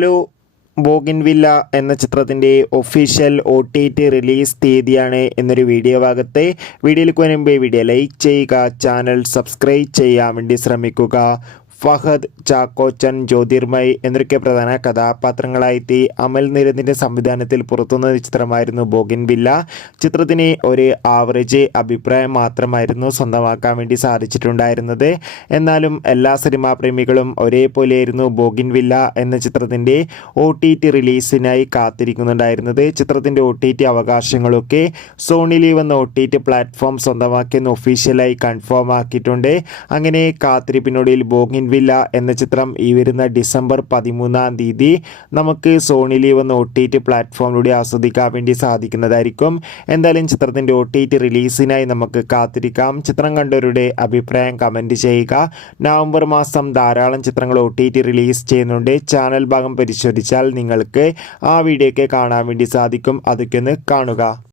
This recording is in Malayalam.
ഹലോ, ബോഗിൻവില്ല എന്ന ചിത്രത്തിൻ്റെ ഒഫീഷ്യൽ OTT റിലീസ് തീയതിയാണ് എന്നൊരു വീഡിയോ ഭാഗത്തെ വീഡിയോയിലേക്ക് വരുമ്പോൾ വീഡിയോ ലൈക്ക് ചെയ്യുക, ചാനൽ സബ്സ്ക്രൈബ് ചെയ്യാൻ വേണ്ടി ശ്രമിക്കുക. ഫഹദ്, ചാക്കോച്ചൻ, ജ്യോതിർമയ് എന്നൊക്കെ പ്രധാന കഥാപാത്രങ്ങളായെത്തി അമൽ നീരദിൻ്റെ സംവിധാനത്തിൽ പുറത്തുവന്ന ചിത്രമായിരുന്നു ബോഗിൻവില്ല. ചിത്രത്തിന് ഒരു ആവറേജ് അഭിപ്രായം മാത്രമായിരുന്നു സ്വന്തമാക്കാൻ വേണ്ടി സാധിച്ചിട്ടുണ്ടായിരുന്നത്. എന്നാലും എല്ലാ സിനിമാ പ്രേമികളും ഒരേപോലെയായിരുന്നു ബോഗിൻവില്ല എന്ന ചിത്രത്തിൻ്റെ OTT റിലീസിനായി കാത്തിരിക്കുന്നുണ്ടായിരുന്നത്. ചിത്രത്തിൻ്റെ OTT അവകാശങ്ങളൊക്കെ സോണി ലീവ് എന്ന OTT പ്ലാറ്റ്ഫോം സ്വന്തമാക്കിയെന്ന് ഒഫീഷ്യലായി കൺഫേം ആക്കിയിട്ടുണ്ട്. അങ്ങനെ കാത്തിരിപ്പിനൊടുവിൽ ബോഗിൻവില്ല എന്ന ചിത്രം ഈ വരുന്ന ഡിസംബർ 13-ാം തീയതി നമുക്ക് സോണി ലീവ് എന്ന OTT പ്ലാറ്റ്ഫോമിലൂടെ ആസ്വദിക്കാൻ വേണ്ടി സാധിക്കുന്നതായിരിക്കും. എന്തായാലും ചിത്രത്തിൻ്റെ OTT റിലീസിനായി നമുക്ക് കാത്തിരിക്കാം. ചിത്രം കണ്ടവരുടെ അഭിപ്രായം കമൻറ്റ് ചെയ്യുക. നവംബർ മാസം ധാരാളം ചിത്രങ്ങൾ OTT റിലീസ് ചെയ്യുന്നുണ്ട്. ചാനൽ ഭാഗം പരിശോധിച്ചാൽ നിങ്ങൾക്ക് ആ വീഡിയോ ഒക്കെ കാണാൻ വേണ്ടി സാധിക്കും. അതൊക്കെ ഒന്ന് കാണുക.